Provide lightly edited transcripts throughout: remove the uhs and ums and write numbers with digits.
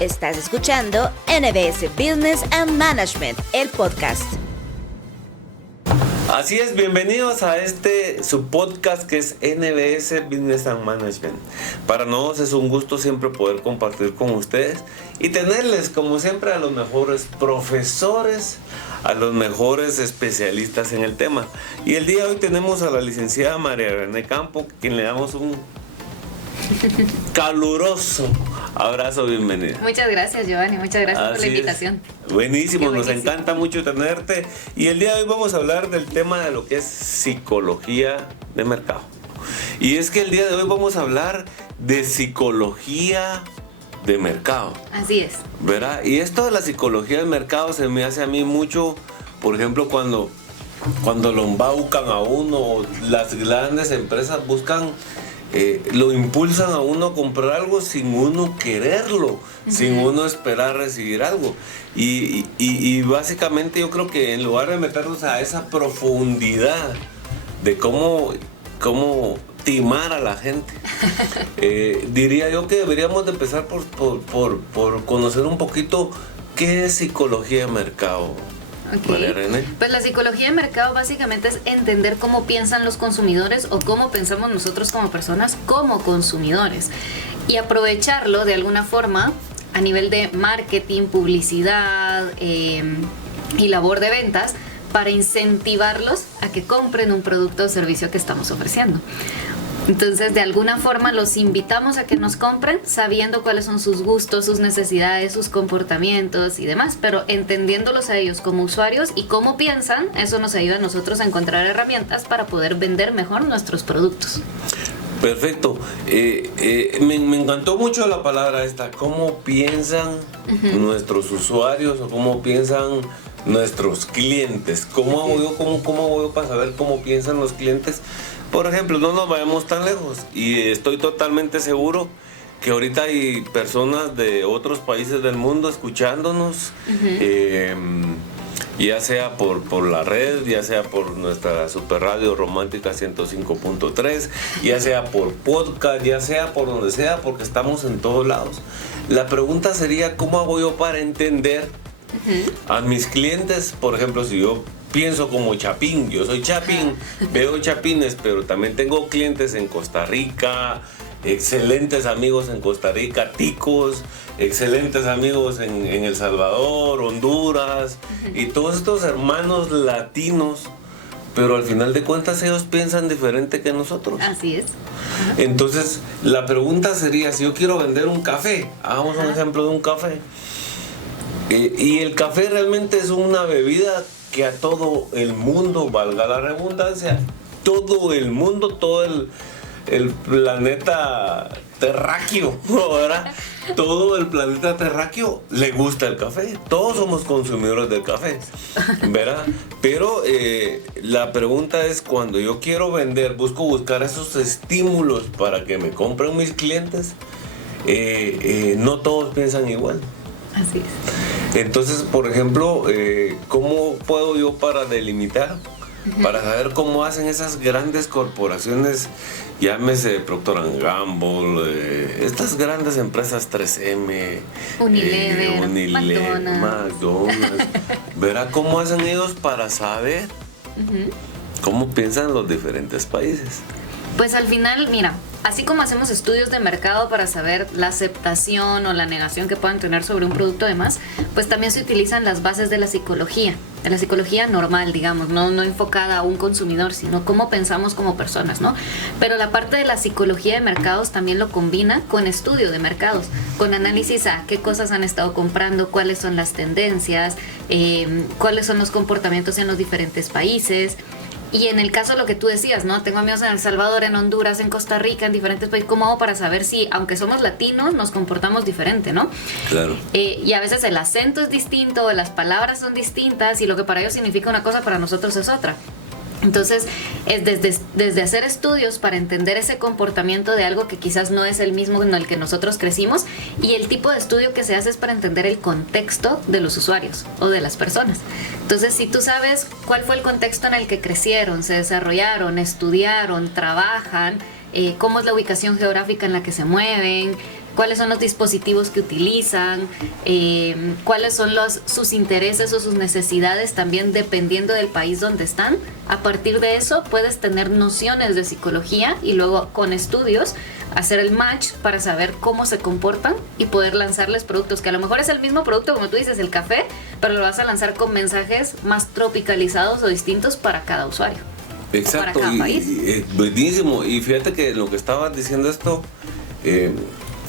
Estás escuchando NBS Business and Management, el podcast. Así es, bienvenidos a su podcast que es NBS Business and Management. Para nosotros es un gusto siempre poder compartir con ustedes y tenerles como siempre a los mejores profesores, a los mejores especialistas en el tema. Y el día de hoy tenemos a la licenciada María René Campo, a quien le damos un caluroso abrazo, bienvenida. Muchas gracias, Giovanni, muchas gracias por la invitación. Buenísimo, nos encanta mucho tenerte. Y el día de hoy vamos a hablar del tema de lo que es psicología de mercado. Y es que el día de hoy vamos a hablar de psicología de mercado. Así es. ¿Verdad? Y esto de la psicología de mercado se me hace a mí mucho, por ejemplo, cuando lo embaucan a uno, las grandes empresas buscan... lo impulsan a uno a comprar algo sin uno quererlo, sin uno esperar recibir algo. Y básicamente yo creo que en lugar de meternos a esa profundidad de cómo timar a la gente, diría yo que deberíamos de empezar por conocer un poquito qué es psicología de mercado. Okay. Pues la psicología de mercado básicamente es entender cómo piensan los consumidores o cómo pensamos nosotros como personas como consumidores y aprovecharlo de alguna forma a nivel de marketing, publicidad y labor de ventas para incentivarlos a que compren un producto o servicio que estamos ofreciendo. Entonces, de alguna forma los invitamos a que nos compren sabiendo cuáles son sus gustos, sus necesidades, sus comportamientos y demás, pero entendiéndolos a ellos como usuarios y cómo piensan, eso nos ayuda a nosotros a encontrar herramientas para poder vender mejor nuestros productos. Perfecto. Me encantó mucho la palabra esta, cómo piensan nuestros usuarios o cómo piensan nuestros clientes. ¿Cómo hago yo para saber cómo piensan los clientes? Por ejemplo, no nos vayamos tan lejos y estoy totalmente seguro que ahorita hay personas de otros países del mundo escuchándonos, ya sea por la red, ya sea por nuestra super radio romántica 105.3, ya sea por podcast, ya sea por donde sea, porque estamos en todos lados. La pregunta sería, ¿cómo hago yo para entender a mis clientes? Por ejemplo, si yo pienso como chapín, yo soy chapín, veo chapines, pero también tengo clientes en Costa Rica, excelentes amigos en Costa Rica, ticos, excelentes amigos en El Salvador, Honduras, y todos estos hermanos latinos, pero al final de cuentas ellos piensan diferente que nosotros. Así es. Entonces, la pregunta sería, si yo quiero vender un café, hagamos un ejemplo de un café, y el café realmente es una bebida que a todo el mundo, valga la redundancia, todo el mundo, todo el planeta terráqueo, ¿verdad? Todo el planeta terráqueo le gusta el café. Todos somos consumidores del café, ¿verdad? Pero la pregunta es, cuando yo quiero vender, buscar esos estímulos para que me compren mis clientes, no todos piensan igual. Así es. Entonces, por ejemplo, ¿cómo puedo yo para delimitar, para saber cómo hacen esas grandes corporaciones, llámese Procter & Gamble, estas grandes empresas 3M, Unilever, McDonald's, verá cómo hacen ellos para saber cómo piensan los diferentes países? Pues al final, mira, así como hacemos estudios de mercado para saber la aceptación o la negación que puedan tener sobre un producto demás, pues también se utilizan las bases de la psicología normal, digamos, no enfocada a un consumidor, sino cómo pensamos como personas, ¿no? Pero la parte de la psicología de mercados también lo combina con estudio de mercados, con análisis a qué cosas han estado comprando, cuáles son las tendencias, cuáles son los comportamientos en los diferentes países. Y en el caso de lo que tú decías, ¿no? Tengo amigos en El Salvador, en Honduras, en Costa Rica, en diferentes países. ¿Cómo hago para saber si, aunque somos latinos, nos comportamos diferente, ¿no? Claro. Y a veces el acento es distinto, las palabras son distintas y lo que para ellos significa una cosa, para nosotros es otra. Entonces, es desde hacer estudios para entender ese comportamiento de algo que quizás no es el mismo en el que nosotros crecimos, y el tipo de estudio que se hace es para entender el contexto de los usuarios o de las personas. Entonces, si tú sabes cuál fue el contexto en el que crecieron, se desarrollaron, estudiaron, trabajan, cómo es la ubicación geográfica en la que se mueven, cuáles son los dispositivos que utilizan, cuáles son sus intereses o sus necesidades también dependiendo del país donde están. A partir de eso puedes tener nociones de psicología y luego con estudios hacer el match para saber cómo se comportan y poder lanzarles productos que a lo mejor es el mismo producto, como tú dices, el café, pero lo vas a lanzar con mensajes más tropicalizados o distintos para cada usuario. Exacto, para cada país. Buenísimo. Y fíjate que lo que estabas diciendo esto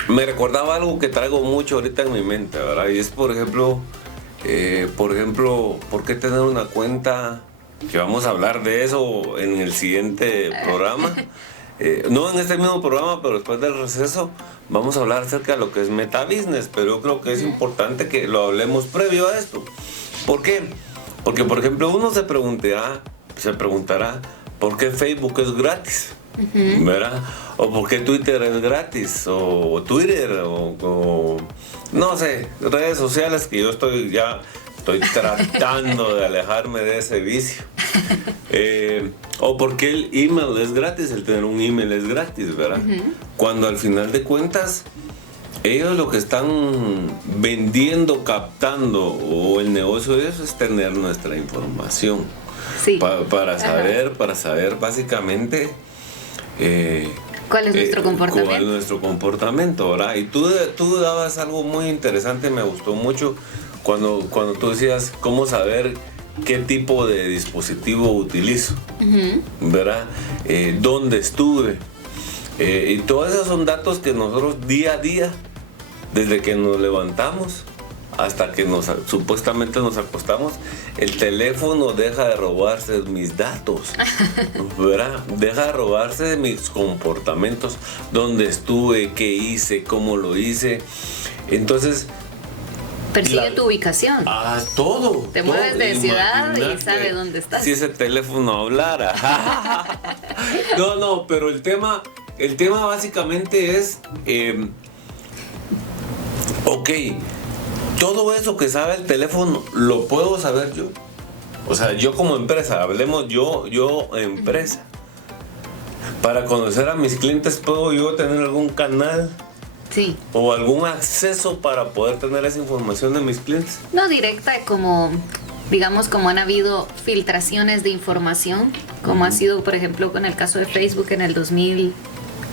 me recordaba algo que traigo mucho ahorita en mi mente, ¿verdad? Y es, por ejemplo, ¿por qué tener una cuenta? Que vamos a hablar de eso en el siguiente programa. No en este mismo programa, pero después del receso vamos a hablar acerca de lo que es Meta Business, pero yo creo que es importante que lo hablemos previo a esto. ¿Por qué? Porque, por ejemplo, uno se preguntará ¿por qué Facebook es gratis? ¿Verdad? O ¿por qué Twitter es gratis? O Twitter, o no sé, redes sociales que yo estoy tratando de alejarme de ese vicio. O porque el email es gratis, el tener un email es gratis, ¿verdad? Cuando al final de cuentas ellos lo que están vendiendo, captando, o el negocio de eso es tener nuestra información. Sí. Para saber básicamente ¿cuál es nuestro comportamiento? ¿Cuál es nuestro comportamiento, ¿verdad? Y tú dabas algo muy interesante, me gustó mucho cuando tú decías cómo saber qué tipo de dispositivo utilizo, ¿verdad? Dónde estuve. Y todos esos son datos que nosotros día a día, desde que nos levantamos hasta que supuestamente nos acostamos, el teléfono deja de robarse mis datos, ¿verdad? Deja de robarse mis comportamientos, dónde estuve, qué hice, cómo lo hice. Entonces persigue tu ubicación. Todo. Te mueves de ciudad y sabe dónde estás. Si ese teléfono hablara. No, pero el tema básicamente es, ok, todo eso que sabe el teléfono, ¿lo puedo saber yo? O sea, yo como empresa, hablemos yo empresa. Para conocer a mis clientes, ¿puedo yo tener algún canal? Sí. ¿O algún acceso para poder tener esa información de mis clientes? No directa, como han habido filtraciones de información, como ha sido, por ejemplo, con el caso de Facebook en el 2000,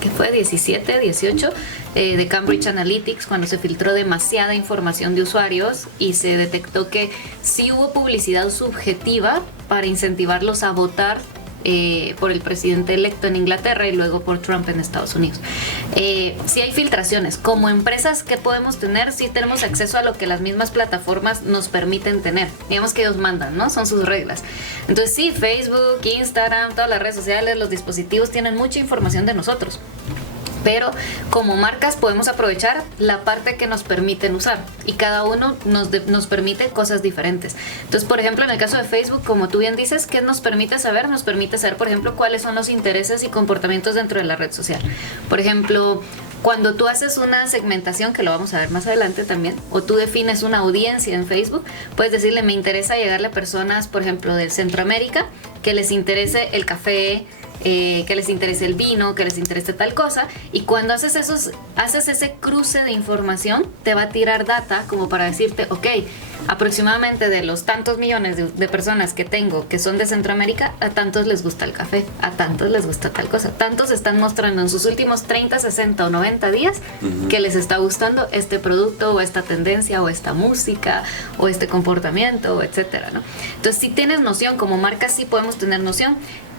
¿qué fue? 17, 18, de Cambridge Analytics, cuando se filtró demasiada información de usuarios y se detectó que sí hubo publicidad subjetiva para incentivarlos a votar por el presidente electo en Inglaterra y luego por Trump en Estados Unidos. Sí hay filtraciones. Como empresas, ¿qué podemos tener? Sí tenemos acceso a lo que las mismas plataformas nos permiten tener. Digamos que ellos mandan, ¿no? Son sus reglas. Entonces sí, Facebook, Instagram, todas las redes sociales, los dispositivos tienen mucha información de nosotros. Pero como marcas podemos aprovechar la parte que nos permiten usar y cada uno nos permite cosas diferentes. Entonces, por ejemplo, en el caso de Facebook, como tú bien dices, ¿qué nos permite saber? Nos permite saber, por ejemplo, cuáles son los intereses y comportamientos dentro de la red social. Por ejemplo, cuando tú haces una segmentación, que lo vamos a ver más adelante también, o tú defines una audiencia en Facebook, puedes decirle, me interesa llegarle a personas, por ejemplo, de Centroamérica, que les interese el café, que les interese el vino, que les interese tal cosa, y cuando haces ese cruce de información, te va a tirar data como para decirte, ok, aproximadamente de los tantos millones de personas que tengo que son de Centroamérica, a tantos les gusta el café, a tantos les gusta tal cosa, tantos están mostrando en sus últimos 30, 60 o 90 días que les está gustando este producto o esta tendencia o esta música o este comportamiento, etcétera, ¿no? Entonces, si tienes noción, como marca sí podemos tener noción.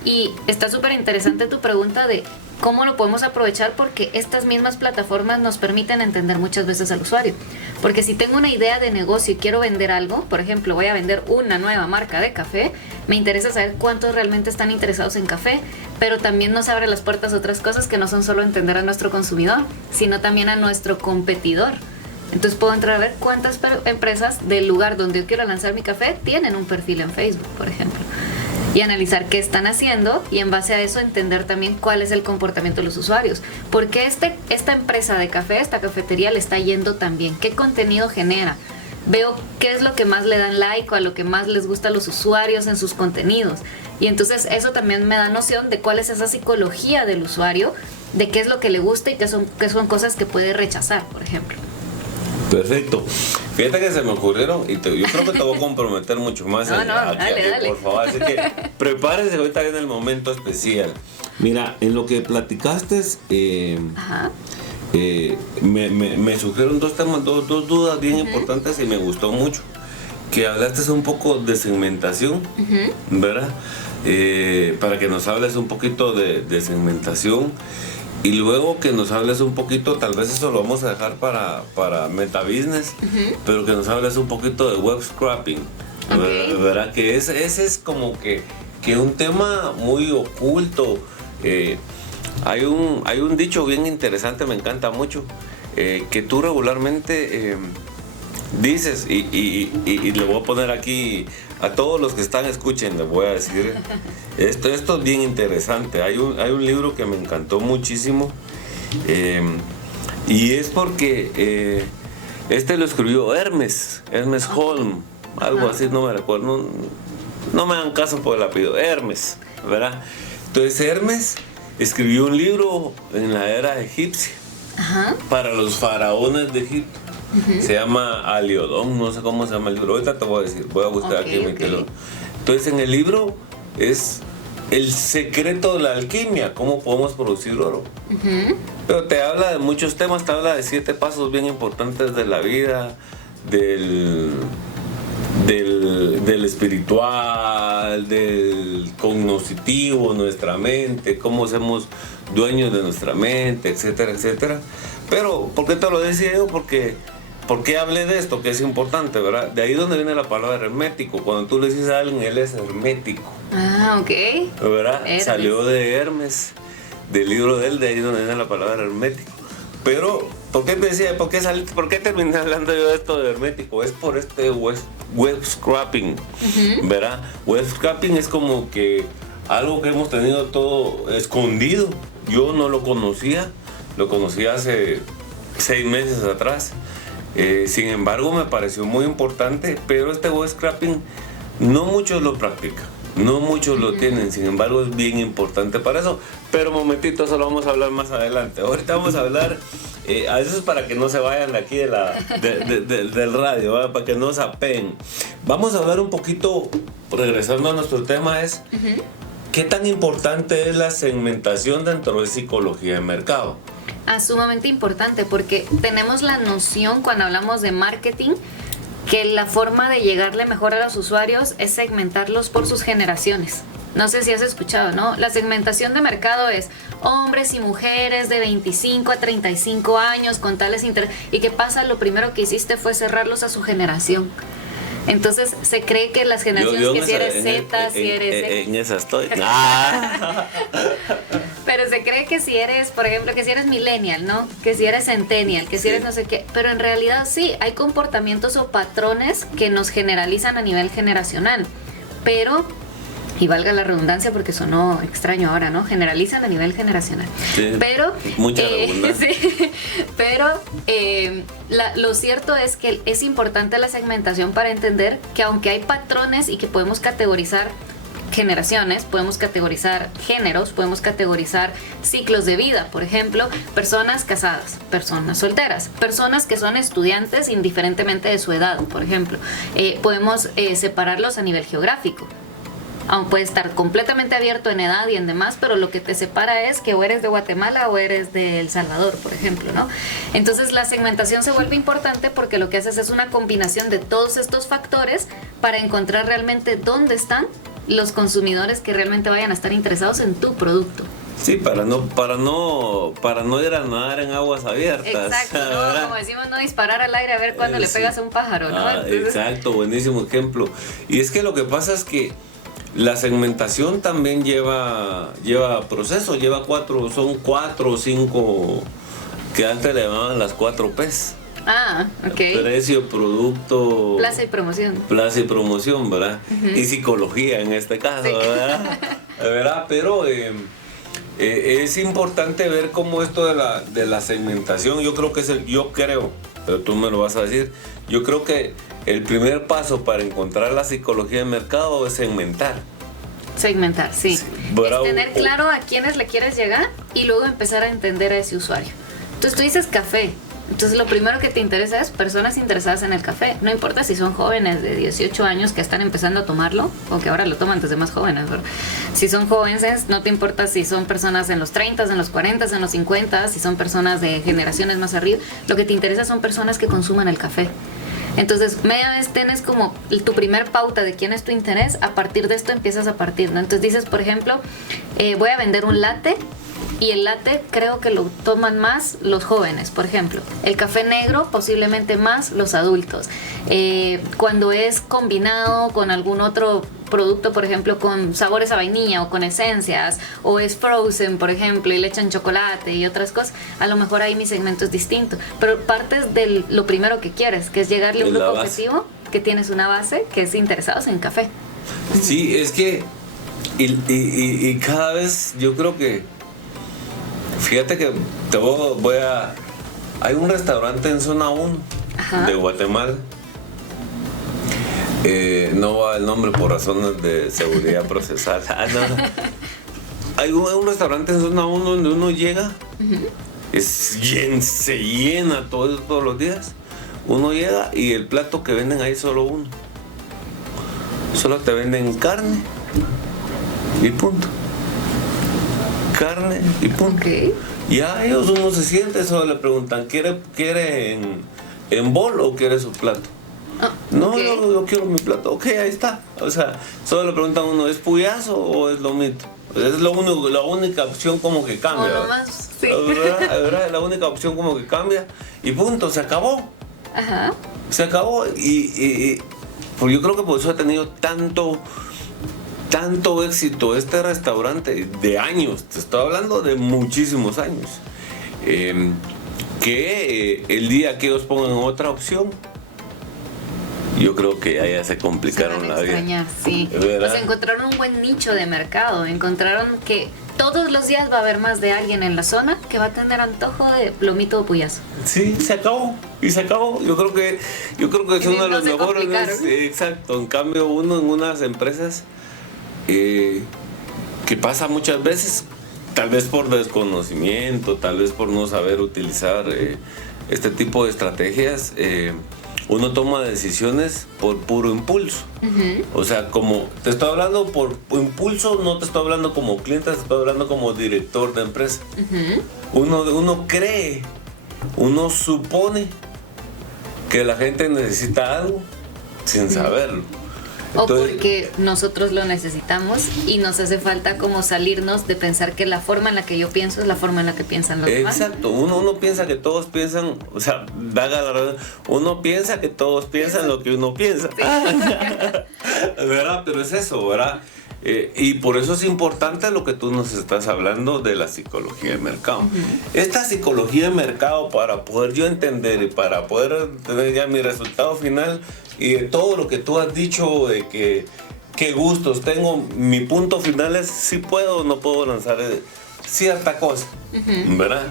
Y está súper interesante tu pregunta de cómo lo podemos aprovechar, porque estas mismas plataformas nos permiten entender muchas veces al usuario. Porque si tengo una idea de negocio y quiero vender algo, por ejemplo, voy a vender una nueva marca de café, me interesa saber cuántos realmente están interesados en café, pero también nos abre las puertas a otras cosas que no son solo entender a nuestro consumidor, sino también a nuestro competidor. Entonces puedo entrar a ver cuántas empresas del lugar donde yo quiero lanzar mi café tienen un perfil en Facebook, por ejemplo. Y analizar qué están haciendo y en base a eso entender también cuál es el comportamiento de los usuarios. ¿Por qué esta empresa de café, esta cafetería le está yendo tan bien? ¿Qué contenido genera? Veo qué es lo que más le dan like o a lo que más les gusta a los usuarios en sus contenidos. Y entonces eso también me da noción de cuál es esa psicología del usuario de qué es lo que le gusta y qué son cosas que puede rechazar, por ejemplo. Perfecto. Fíjate que se me ocurrieron y yo creo que te voy a comprometer mucho más dale. por favor. Así que prepárese, ahorita viene el momento especial. Mira, en lo que platicaste, me surgieron dos temas, dos dudas bien importantes y me gustó mucho. Que hablaste un poco de segmentación, ¿verdad? Para que nos hables un poquito de segmentación. Y luego que nos hables un poquito, tal vez eso lo vamos a dejar para Metabusiness, pero que nos hables un poquito de web scrapping, ¿verdad? Que ese es como que un tema muy oculto. Hay un dicho bien interesante, me encanta mucho, que tú regularmente dices, y le voy a poner aquí a todos los que están escuchando, les voy a decir, esto es bien interesante. Hay un libro que me encantó muchísimo, y es porque este lo escribió Hermes Holm, algo así, no me recuerdo, no me hagan caso por el apellido, Hermes, ¿verdad? Entonces Hermes escribió un libro en la era egipcia para los faraones de Egipto. Se llama Aliodón, no sé cómo se llama el libro. Ahorita te voy a decir, voy a buscar aquí en mi teléfono. Entonces en el libro es el secreto de la alquimia, cómo podemos producir oro. Pero te habla de muchos temas, te habla de 7 pasos bien importantes de la vida, del espiritual, del cognoscitivo, nuestra mente, cómo somos dueños de nuestra mente, etcétera, etcétera. Pero, ¿por qué te lo decía yo? ¿Por qué hablé de esto? Que es importante, ¿verdad? De ahí donde viene la palabra hermético. Cuando tú le dices a alguien, él es hermético. Ok. ¿Verdad? Hermes. Salió de Hermes, del libro de él, de ahí donde viene la palabra hermético. Pero, ¿por qué te decía? ¿Por qué terminé hablando yo de esto de hermético? Es por este web scrapping, ¿verdad? Web scrapping es como que algo que hemos tenido todo escondido. Yo no lo conocía. Lo conocí hace 6 meses atrás. Sin embargo, me pareció muy importante, pero este web scrapping no muchos lo practican, no muchos lo tienen. Sin embargo, es bien importante para eso. Pero momentito, eso lo vamos a hablar más adelante. Ahorita vamos a hablar, a veces para que no se vayan de aquí del radio, ¿verdad? Para que no se apeen. Vamos a hablar un poquito, regresando a nuestro tema, es ¿qué tan importante es la segmentación dentro de psicología de mercado? Sumamente importante, porque tenemos la noción cuando hablamos de marketing que la forma de llegarle mejor a los usuarios es segmentarlos por sus generaciones. No sé si has escuchado, ¿no? La segmentación de mercado es hombres y mujeres de 25 a 35 años con tales intereses. ¿Y qué pasa? Lo primero que hiciste fue cerrarlos a su generación. Entonces se cree que las generaciones que si eres Z, si eres... En esa estoy. Pero se cree que si eres, por ejemplo, que si eres millennial, ¿no? Que si eres centennial, que si eres no sé qué. Pero en realidad sí, hay comportamientos o patrones que nos generalizan a nivel generacional. Pero, y valga la redundancia porque sonó extraño ahora, ¿no? Generalizan a nivel generacional. Sí, pero, mucha redundancia. Sí, pero lo cierto es que es importante la segmentación para entender que aunque hay patrones y que podemos categorizar generaciones, podemos categorizar géneros, podemos categorizar ciclos de vida, por ejemplo, personas casadas, personas solteras, personas que son estudiantes indiferentemente de su edad, por ejemplo. Podemos separarlos a nivel geográfico. Aún puede estar completamente abierto en edad y en demás, pero lo que te separa es que o eres de Guatemala o eres de El Salvador, por ejemplo, ¿no? Entonces la segmentación se vuelve importante porque lo que haces es una combinación de todos estos factores para encontrar realmente dónde están los consumidores que realmente vayan a estar interesados en tu producto. Sí, para no ir a nadar en aguas abiertas. Exacto, ¿no? Como decimos, no disparar al aire a ver cuándo le pegas a un pájaro, ¿no? Entonces... Exacto, buenísimo ejemplo. Y es que lo que pasa es que la segmentación también lleva proceso, son 4 o 5 que antes le llamaban las 4 P's. Ok. Precio, producto, plaza y promoción. Plaza y promoción, ¿verdad? Y psicología en este caso, sí. ¿verdad? Pero es importante ver cómo esto de la segmentación, yo creo, pero tú me lo vas a decir, yo creo que el primer paso para encontrar la psicología de mercado es segmentar. Segmentar, sí. Bravo. Es tener claro a quiénes le quieres llegar y luego empezar a entender a ese usuario. Entonces tú dices café. Entonces lo primero que te interesa es personas interesadas en el café. No importa si son jóvenes de 18 años que están empezando a tomarlo o que ahora lo toman desde más jóvenes, ¿verdad? Si son jóvenes, no te importa si son personas en los 30, en los 40, en los 50, si son personas de generaciones más arriba. Lo que te interesa son personas que consuman el café. Entonces, media vez tienes como tu primer pauta de quién es tu interés, a partir de esto empiezas a partir, ¿no? Entonces dices, por ejemplo, voy a vender un latte y el latte creo que lo toman más los jóvenes, por ejemplo. El café negro posiblemente más los adultos. Cuando es combinado con algún otro producto, por ejemplo, con sabores a vainilla o con esencias, o es frozen, por ejemplo, y le echan chocolate y otras cosas, a lo mejor ahí mi segmento es distinto. Pero partes de lo primero que quieres, que es llegarle a un grupo objetivo, que tienes una base, que es interesados en café. Sí, es que y cada vez yo creo que, fíjate que hay un restaurante en zona 1 de Guatemala. No va el nombre por razones de seguridad procesal. Hay un restaurante en zona 1 donde uno llega, se llena todos los días. Uno llega y el plato que venden ahí es solo uno. Solo te venden carne y punto. Carne y punto. Okay. Ya ellos, uno se siente, solo le preguntan, ¿quiere en bol o quiere su plato? No, yo quiero mi plato. Ok, ahí está. O sea, solo le preguntan a uno, ¿es puyazo o es lomito? Es la única opción como que cambia. Nomás, sí. ¿Verdad? Es la única opción como que cambia. Y punto, se acabó. Ajá. Se acabó. Y pues yo creo que por eso ha tenido tanto éxito este restaurante de años. Te estoy hablando de muchísimos años. Que el día que ellos pongan otra opción, yo creo que ya se complicaron la vida. Sí. Pues encontraron un buen nicho de mercado. Encontraron que todos los días va a haber más de alguien en la zona que va a tener antojo de plomito o puyazo. Sí, se acabó. Y se acabó. Yo creo que es uno de los mejores. Exacto. En cambio, uno en unas empresas que pasa muchas veces, tal vez por desconocimiento, tal vez por no saber utilizar este tipo de estrategias, uno toma decisiones por puro impulso. O sea, como te estoy hablando por impulso, no te estoy hablando como cliente, te estoy hablando como director de empresa. Uno cree, uno supone que la gente necesita algo sin saberlo. Entonces, o porque nosotros lo necesitamos y nos hace falta como salirnos de pensar que la forma en la que yo pienso es la forma en la que piensan los demás. Exacto, uno piensa que todos piensan, o sea, uno piensa que todos piensan lo que uno piensa. Sí. ¿Verdad? Pero es eso, ¿verdad? Y por eso es importante lo que tú nos estás hablando de la psicología de mercado. Esta psicología de mercado, para poder yo entender y para poder tener ya mi resultado final y de todo lo que tú has dicho de que qué gustos tengo, mi punto final es si puedo o no puedo lanzar cierta cosa, ¿verdad?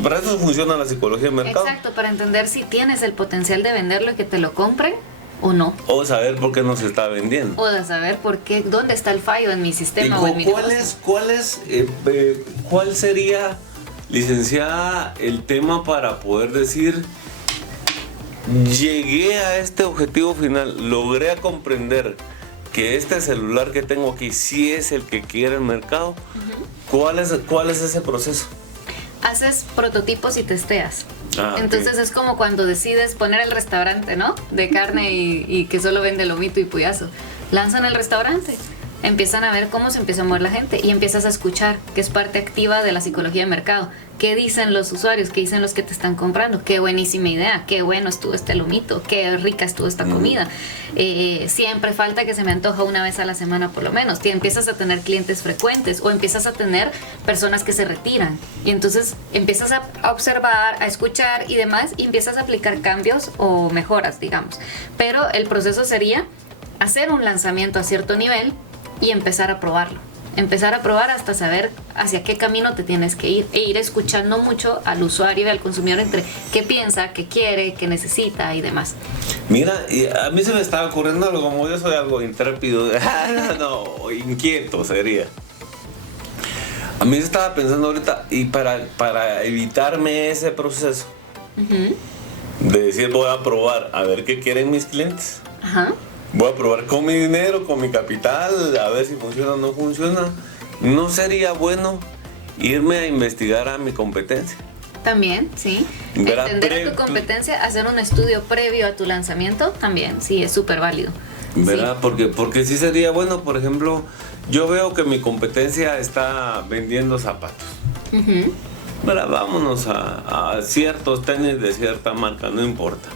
Para eso funciona la psicología de mercado. Exacto, para entender si tienes el potencial de venderlo y que te lo compren o no. O saber por qué no se está vendiendo. O de saber por qué, dónde está el fallo en mi sistema o en mi negocio. ¿Cuál sería, licenciada, el tema para poder decir, llegué a este objetivo final, logré comprender que este celular que tengo aquí sí es el que quiere el mercado? ¿Cuál es ese proceso? Haces prototipos y testeas. Entonces okay. Es como cuando decides poner el restaurante, ¿no? De carne y que solo vende lomito y puyazo. Lanzan el restaurante, empiezan a ver cómo se empieza a mover la gente y empiezas a escuchar, que es parte activa de la psicología de mercado. ¿Qué dicen los usuarios? ¿Qué dicen los que te están comprando? Qué buenísima idea, qué bueno estuvo este lomito, qué rica estuvo esta comida. Siempre falta que se me antoja una vez a la semana por lo menos. Empiezas a tener clientes frecuentes o empiezas a tener personas que se retiran. Y entonces empiezas a observar, a escuchar y demás y empiezas a aplicar cambios o mejoras, digamos. Pero el proceso sería hacer un lanzamiento a cierto nivel y empezar a probarlo. empezar a probar hasta saber hacia qué camino te tienes que ir, e ir escuchando mucho al usuario y al consumidor entre qué piensa, qué quiere, qué necesita y demás. Mira, y a mí se me estaba ocurriendo algo, como yo soy algo intrépido, no, inquieto sería. A mí se estaba pensando ahorita, y para evitarme ese proceso, de decir voy a probar a ver qué quieren mis clientes. Ajá. Voy a probar con mi dinero, con mi capital, a ver si funciona o no funciona. ¿No sería bueno irme a investigar a mi competencia? También, sí. Verá, Entender a tu competencia, hacer un estudio previo a tu lanzamiento, también, sí, es súper válido. ¿Verdad? Sí. Porque sí sería bueno, por ejemplo, yo veo que mi competencia está vendiendo zapatos. ¿Verdad? Vámonos a ciertos tenis de cierta marca, no importa.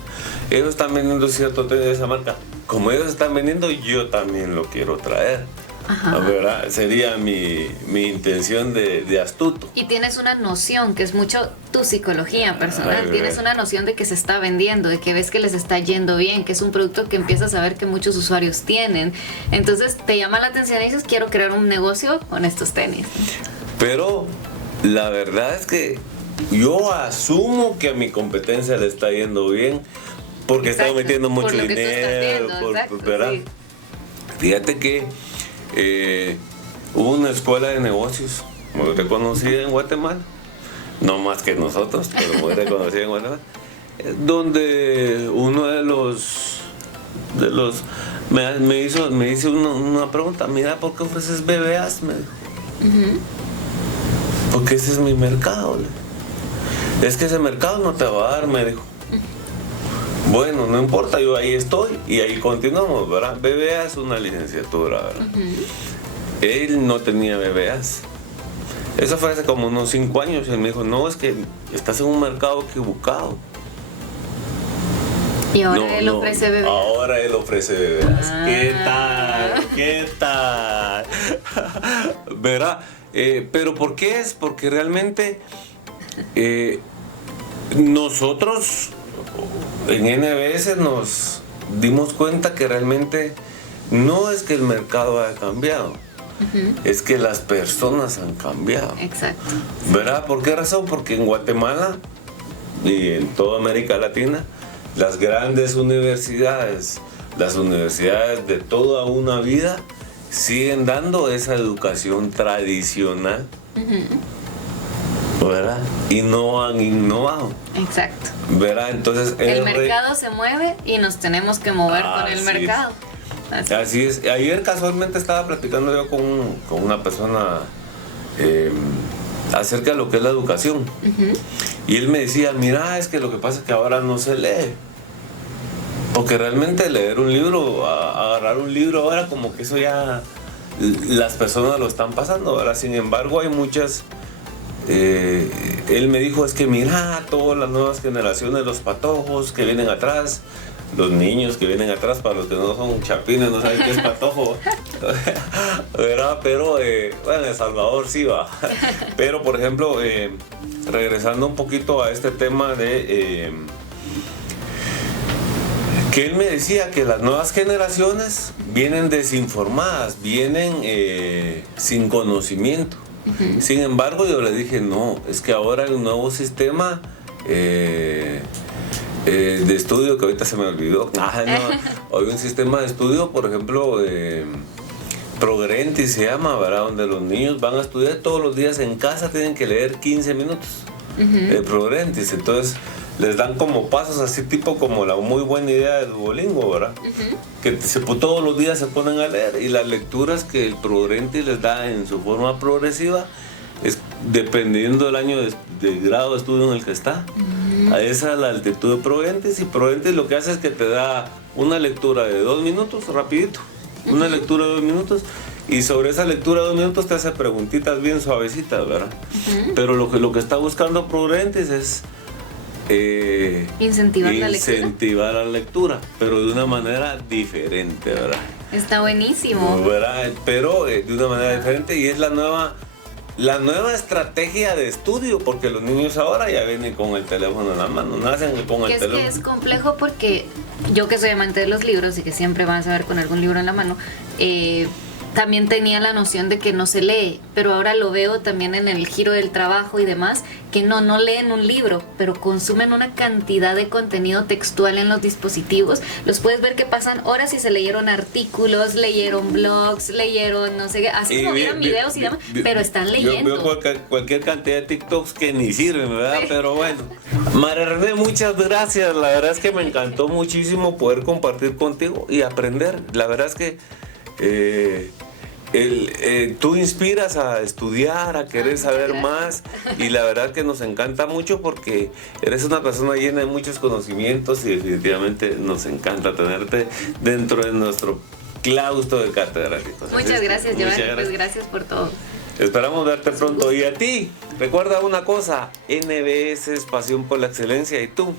Ellos están vendiendo ciertos tenis de esa marca. Como ellos están vendiendo, yo también lo quiero traer. Ajá. ¿Verdad? Sería mi intención de astuto. Y tienes una noción, que es mucho tu psicología personal. Tienes una noción de que se está vendiendo, de que ves que les está yendo bien, que es un producto que empiezas a ver que muchos usuarios tienen. Entonces te llama la atención y dices, quiero crear un negocio con estos tenis. Pero la verdad es que yo asumo que a mi competencia le está yendo bien, porque está metiendo mucho dinero. ¿Verdad? Sí. Fíjate que hubo una escuela de negocios muy reconocida en Guatemala, no más que nosotros, pero muy reconocida en Guatemala, donde uno de los me hizo una pregunta, mira, ¿por qué ofreces BBAs? Me dijo. Porque ese es mi mercado. Es que ese mercado no te va a dar, me dijo. Bueno, no importa, yo ahí estoy y ahí continuamos, ¿verdad? BBA es una licenciatura, ¿verdad? Él no tenía BBAs. Eso fue hace como unos 5 años. Él me dijo, no, es que estás en un mercado equivocado. Y ahora él ofrece BBAs. Ahora él ofrece BBAs. ¿Qué tal? ¿Qué tal? ¿Verdad? Pero ¿por qué es? Porque realmente nosotros en NBS nos dimos cuenta que realmente no es que el mercado haya cambiado, es que las personas han cambiado. Exacto. ¿Verdad? ¿Por qué razón? Porque en Guatemala y en toda América Latina, las grandes universidades, las universidades de toda una vida, siguen dando esa educación tradicional. ¿Verdad? Y no han innovado. Exacto. ¿Verdad? Entonces el mercado se mueve y nos tenemos que mover con el mercado. Así es. Ayer casualmente estaba platicando yo con una persona acerca de lo que es la educación. Y él me decía, mira, es que lo que pasa es que ahora no se lee. Porque realmente leer un libro, agarrar un libro ahora como que eso ya las personas lo están pasando. Ahora, sin embargo, hay muchas... él me dijo, es que mira, todas las nuevas generaciones, los patojos que vienen atrás, los niños que vienen atrás, para los que no son chapines, no saben qué es patojo, ¿verdad? Pero, bueno, en El Salvador sí va. Pero, por ejemplo, regresando un poquito a este tema de... que él me decía que las nuevas generaciones vienen desinformadas, vienen sin conocimiento. Sin embargo, yo le dije, no, es que ahora hay un nuevo sistema de estudio que ahorita se me olvidó. Hay un sistema de estudio, por ejemplo, Progrentis se llama, ¿verdad? Donde los niños van a estudiar todos los días en casa, tienen que leer 15 minutos. Progrentis, entonces les dan como pasos así, tipo como la muy buena idea de Duolingo, ¿verdad? Que todos los días se ponen a leer, y las lecturas que el Progrentis les da en su forma progresiva es dependiendo del año de grado de estudio en el que está. Esa es la altitud de Progrentis, y Progrentis lo que hace es que te da una lectura de 2 minutos, rapidito, una lectura de 2 minutos, y sobre esa lectura de 2 minutos te hace preguntitas bien suavecitas, ¿verdad? Pero lo que está buscando Progrentis es incentivar la lectura, pero de una manera diferente, ¿verdad? Está buenísimo. ¿Verdad? Pero de una manera diferente, y es la nueva estrategia de estudio, porque los niños ahora ya vienen con el teléfono en la mano, nacen con el teléfono. Es complejo porque yo, que soy amante de los libros y que siempre van a ver con algún libro en la mano, también tenía la noción de que no se lee, pero ahora lo veo también en el giro del trabajo y demás, que no leen un libro, pero consumen una cantidad de contenido textual en los dispositivos. Los puedes ver que pasan horas y se leyeron artículos, leyeron blogs, leyeron no sé qué, así como vieron videos y demás, pero están leyendo. Veo cualquier cantidad de TikToks que ni sirven, ¿verdad? Sí. Pero bueno. María René, muchas gracias. La verdad es que me encantó muchísimo poder compartir contigo y aprender. La verdad es que tú inspiras a estudiar, a querer saber más, y la verdad que nos encanta mucho porque eres una persona llena de muchos conocimientos y definitivamente nos encanta tenerte dentro de nuestro claustro de catedráticos. Muchas gracias, Giovanni, pues gracias por todo. Esperamos verte pronto. Y a ti, recuerda una cosa, NBS es pasión por la excelencia y tú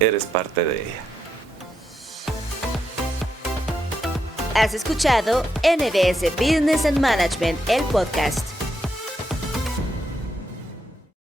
eres parte de ella. Has escuchado NBS Business and Management, el podcast.